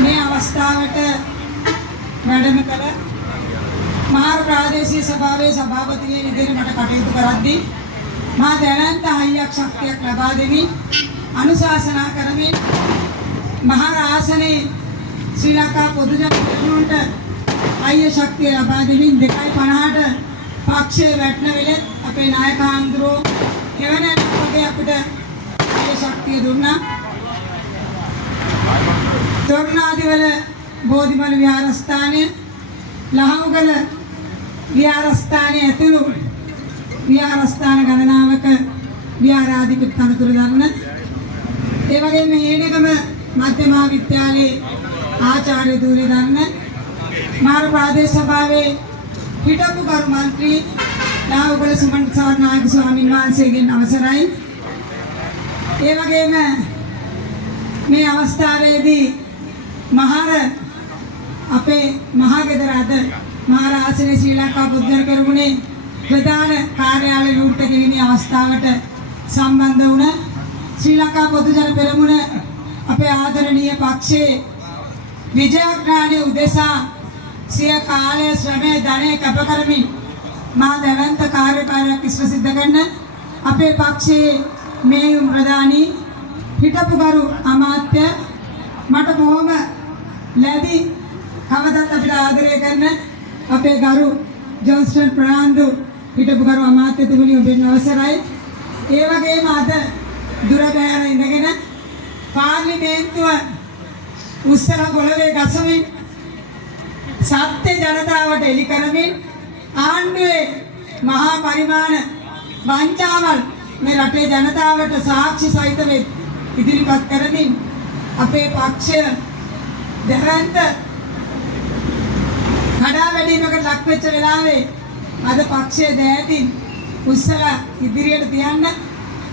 මේ අවස්ථාවට වැඩම කළ මහා ප්‍රාදේශීය සභාවේ සභාපතිගේ විදිහට මට කටයුතු කරද්දී මා දැවැන්ත හයියක් ශක්තියක් ලබා දෙමින් අනුශාසනා කරමින් මහා ආසනයේ ශ්‍රී ලංකා පොදු ජන පෙරමුණට හයිය ශක්තිය ලබා දෙමින් 2:50ට පක්ෂයේ වැටෙන වෙලෙත් අපේ නායක හඳුරෝ එවැනි වගේ අපිට හයිය ශක්තිය දුන්නා. තොරණාදිවල බෝධිමල විහාරස්ථානය ලහව්ගල විහාරස්ථානයේ ඇතුළු විහාරස්ථාන ගණනාවක විහාරාධිපති තනතුරු දරන ඒ වගේම හේනගම මධ්‍යම විද්‍යාලයේ ආචාර්ය ධූරි දරන මාර ප්‍රාදේශ සභාවේ හිටපු කරු මන්ත්‍රී ලහව්ගල සුමන්ත සාරනායක ස්වාමීන් වහන්සේගෙන් අවසරයි. ඒ වගේම මේ අවස්ථාවේදී මහර අපේ මහගෙදර අද මහරාසනේ ශ්‍රී ලංකා පොදු ජන පෙරමුණේ ප්‍රධාන කාර්යාලය විවෘත කිරීමේ අවස්ථාවට සම්බන්ධ වුණ ශ්‍රී ලංකා පොදු ජන පෙරමුණ අපේ ආදරණීය පක්ෂයේ විජයග්‍රහණය උදෙසා සිය කාලය ශ්‍රමය ධනය කැප කරමින් මා දැවැන්ත කාර්යභාරයක් ඉෂ්ට සිද්ධ කරන අපේ පක්ෂයේ මේයුම් ප්‍රධානී හිටපු ගරු අමාත්‍ය මට බොහොම ලැබි කවදත් අපිට ආදරය කරන අපේ ගරු ජොන්ස්ටන් ප්‍රනාන්දු හිටපු ගරු අමාත්‍යතුමනි ඔබෙන් අවසරයි. ඒ වගේම අද දුර බැහැර ඉඳගෙන පාර්ලිමේන්තුව උස්සල පොළවේ ගසමින් සත්‍ය ජනතාවට එලි කරමින් ආණ්ඩුවේ මහා පරිමාණ වංචාවල් මේ රටේ ජනතාවට සාක්ෂි සහිතව ඉදිරිපත් කරමින් අපේ පක්ෂය දැවැන්ත කඩා වැටීමකට ලක් වෙච්ච වෙලාවේ අද පක්ෂයේ දෑතින් උස්සලා ඉදිරියට තියන්න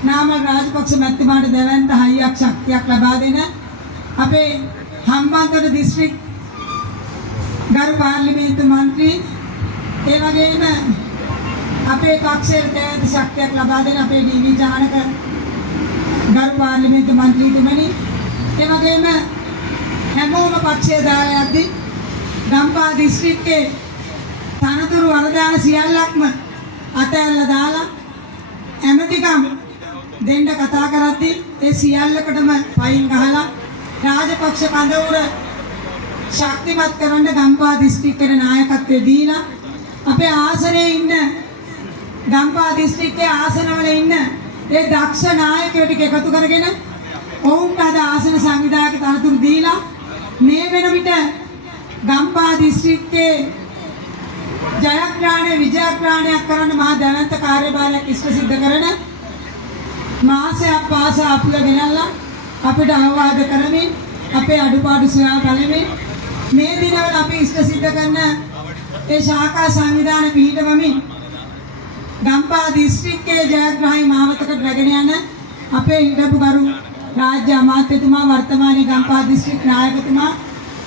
නාමල් රාජපක්ෂ මැතිතුමාට දැවැන්ත හයියක් ශක්තියක් ලබා දෙන අපේ හම්බන්තොට දිස්ත්‍රික් ගරු පාර්ලිමේන්තු මන්ත්‍රී ඒ වගේම අපේ පක්ෂයේ දැවැන්ත ශක්තියක් ලබා දෙන අපේ ඩී.වී. ජානක ගරු පාර්ලිමේන්තු මන්ත්‍රීතුමනි ඒ වගේම හැමෝම පක්ෂයේ දායකයන්දී ගම්පහ දිස්ත්‍රික්කයේ තනතුරු වරදාන සියල්ලක්ම අතහැරලා දාලා ඇමතිකම් දෙන්න කතා කරද්දී ඒ සියල්ලකටම පයින් ගහලා රාජපක්ෂ කඳවුර ශක්තිමත් කරන්න ගම්පහ දිස්ත්‍රික්කේ නායකත්වය දීලා අපේ ආසනයේ ඉන්න ගම්පහ දිස්ත්‍රික්කයේ ආසනවල ඉන්න ඒ දක්ෂ නායකයෝ ටික එකතු කරගෙන ඔවුන්ට අද ආසන සංවිධායක තනතුරු දීලා මේ වෙන විට ගම්පහ දිස්ත්‍රික්කයේ ජයග්‍රහණය විජයග්‍රහණයක් කරන්න මහා දැවැන්ත කාර්යභාරයක් ඉෂ්ට සිද්ධ කරන මාසයක් පාසා අපුල ගෙනල්ලා අපිට අවවාද කරමින් අපේ අඩුපාඩු සොයා බලමින් මේ දිනවල අපි ඉෂ්ට සිද්ධ කරන ඒ ශාඛා සංවිධාන පිහිටවමින් ගම්පහ දිස්ත්‍රික්කයේ ජයග්‍රහණී මාවතකට රැගෙන යන අපේ හිටපු ගරු රාජ්‍ය අමාත්‍යතුමා වර්තමානයේ ගම්පහ දිස්ත්‍රික් නායකතුමා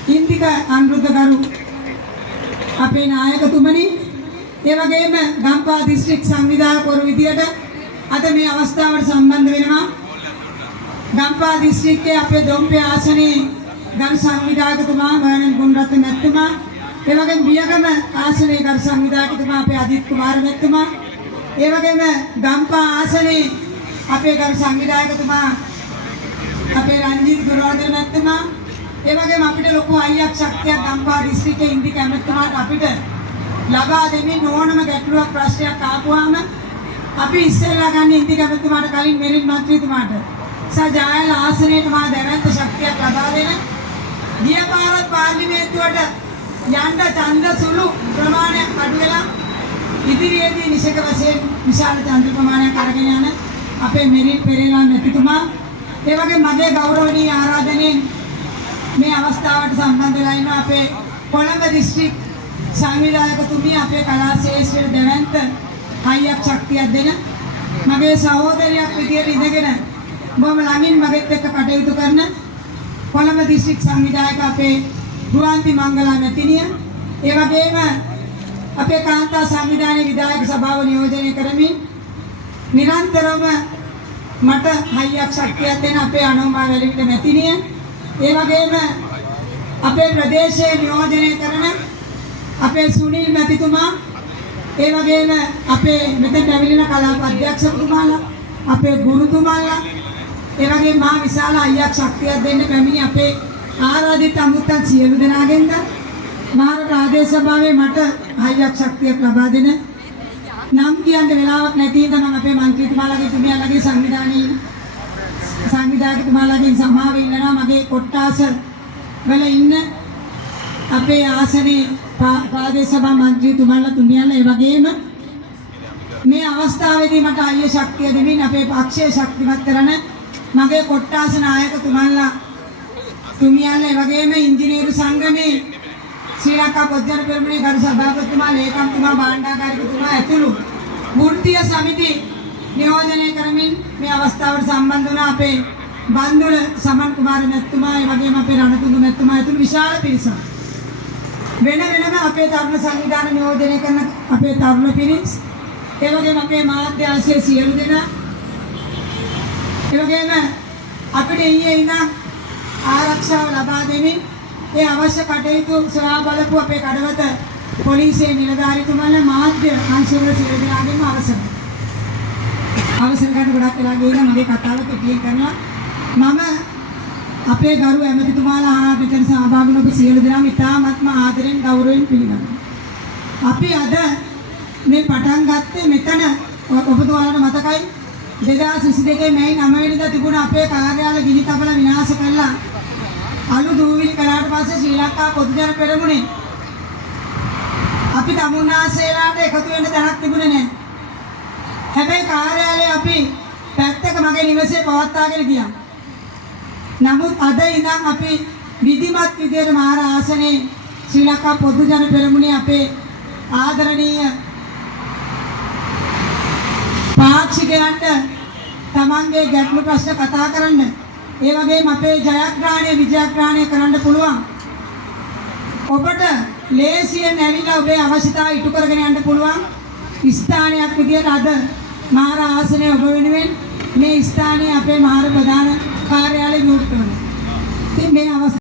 ඉන්දික අනුරුද්ධ ගරු අපේ නායකතුමනි ඒ වගේම ගම්පහ දිස්ත්‍රික් සංවිධායකවරු විදියට අද මේ අවස්ථාවට සම්බන්ධ වෙනවා. ගම්පහ දිස්ත්‍රික්කයේ අපේ දොම්පේ ආසනයේ ගරු සංවිධායකතුමා වර්ණන් ගුණරත්න මැතිතුමා ඒ වගේම බියගම ආසනයේ ගරු සංවිධායකතුමා අපේ අදිත් කුමාර මැතිතුමා ඒ වගේම ගම්පහ ආසනයේ අපේ ගරු සංවිධායකතුමා අපේ රංජිත් ගුණවර්ධන මැතිතුමා ඒ වගේම අපිට ලොකු අයියක් ශක්තියක් ගම්පහ දිස්ත්‍රික්කයේ ඉන්දික ඇමතිතුමාට අපිට ලබා දෙමින් ඕනම ගැටලුවක් ප්‍රශ්නයක් ආපුවාම අපි ඉස්සෙල්ලා ගන්න ඉන්දික ඇමතිතුමාට කලින් මෙරින් මන්ත්‍රීතුමාට සජායල ආසනයට මා දැවැන්ත ශක්තියක් ලබා දෙන ගිය පාරත් පාර්ලිමේන්තුවට යන්න ඡන්ද සුළු ප්‍රමාණයක් අඩු වෙලා ඉදිරියේදී නිසක වශයෙන් විශාල ඡන්ද ප්‍රමාණයක් අරගෙන යන අපේ මෙරින් පෙරේරා මැතිතුමා ඒ වගේ මගේ ගෞරවනීය ආරාධනෙන් මේ අවස්ථාවට සම්බන්ධ වෙලා ඉන්න අපේ කොළඹ දිස්ත්‍රික් සංවිධායකතුමිය අපේ කලා ශේෂ්ත්‍රයේ දැවැන්ත හයියක් ශක්තියක් දෙන මගේ සහෝදරියක් විදියට ඉඳගෙන බොහොම ළඟින් මගෙත් එක්ක කටයුතු කරන කොළඹ දිස්ත්‍රික් සංවිධායක අපේ රුවන්ති මංගලා මැතිණිය ඒ වගේම අපේ කාන්තා සංවිධානයේ විධායක සභාව නියෝජනය කරමින් නිරන්තරව මට හයියක් ශක්තියක් දෙන අපේ අනෝමා වැලිවිට මැතිණිය, ඒ වගේම අපේ ප්‍රදේශයේ නියෝජනය කරන අපේ සුනිල් මැතිතුමා, ඒ වගේම අපේ මෙතන ඇවිලින කලාප අධ්‍යක්ෂකතුමාලා, අපේ ගුරුතුමාලා, ඒ වගේම මා විශාල හයියක් ශක්තියක් දෙන්න පැමිණි අපේ ආරාධිත අමුත්තන් සියලු දෙනාගෙන්ද මහා ප්‍රාදේශ සභාවේ මට හයියක් ශක්තියක් ලබා දෙන නම් කියන්න වෙලාවක් නැති හින්දා මම අපේ මන්ත්‍රීතුමාලාගේ තුමියාලාගේ සංවිධායකතුමාලාගෙන් සමාව ඉල්ලනවා මගේ කොට්ටාස වල ඉන්න අපේ ආසනයේ ප්‍රාදේශ සභා මන්ත්‍රීතුමාලා තුමියාලා ඒ වගේම මේ අවස්ථාවේදී මට අයිය ශක්තිය දෙමින් අපේ පක්ෂය ශක්තිමත් කරන මගේ කොට්ටාස නායකතුමාලා තුමියාලා ඒ වගේම ඉංජිනේරු සංගමේ ශ්‍රී ලංකා පොත්ජන පෙරමුණේ ගරු සභාපතිතුමා, ලේකම්තුමා, භාණ්ඩාගාරිකතුමා ඇතුළු වෘත්තීය සමිති නියෝජනය කරමින් මේ අවස්ථාවට සම්බන්ධ වුණ අපේ බන්දුල සමන් කුමාර මැතිතුමා, ඒ වගේම අපේ රණතුංග මැතිතුමා ඇතුළු විශාල පිරිසක්. වෙනම අපේ තරුණ සංවිධාන නියෝජනය කරන අපේ තරුණ පිරිස්, ඒ වගේම අපේ මාධ්‍ය ආශ්‍රය සියලු දෙනා, ඒ වගේම අපිට ඊයේ ඉඳන් ආරක්ෂාව ලබා දෙමින් ඒ අවශ්‍ය කටයුතු සොයා බලපු අපේ කඩවත පොලිසියේ නිලධාරීතුමාලා මාධ්‍ය අංශවල සියලු දෙනාගේම අවසර ගන්න ගොඩක් වෙලා ගිහින් මගේ කතාව කෙටි කරනවා. මම අපේ ගරු ඇමතිතුමාලා හා මෙතන සහභාගී වුණු සියලු දෙනාම ඉතාමත්ම ආදරෙන් ගෞරවයෙන් පිළිගන්නවා. අපි අද මේ පටන් ගත්තේ මෙතන ඔබතුමාලාට මතකයි 2022 මැයි 9 වෙනිදා තිබුණ අපේ කාර්යාල ගිනි තබලා විනාශ කළා. අලු දූවිලි කළාට පස්සේ ශ්‍රී ලංකා පොදුජන පෙරමුණේ අපි තමුන්නාසේලාට එකතු වෙන්න තැනක් තිබුණේ නැහැ. හැබැයි කාර්යාලය අපි පැත්තක මගේ නිවසේ පවත්වාගෙන ගියා. නමුත් අද ඉඳන් අපි විධිමත් විදියට මහා ආසනයේ ශ්‍රී ලංකා පොදුජන පෙරමුණේ අපේ ආදරණීය පාක්ෂිකයන්ට තමන්ගේ ගැටලු ප්‍රශ්න කතා කරන්න, ඒ වගේම අපේ ජයග්‍රහණය විජයග්‍රහණය කරන්න පුළුවන්. ඔබට ලේසියෙන් ඇවිල්ලා ඔබේ අවශ්‍යතාවය ඉටු කරගෙන යන්න පුළුවන් ස්ථානයක් විදියට අද මහා ආසනයේ ඔබ වෙනුවෙන් මේ ස්ථානයේ අපේ මහා ප්‍රධාන කාර්යාලය නියුක්ත වෙනවා. ඉතින් මේ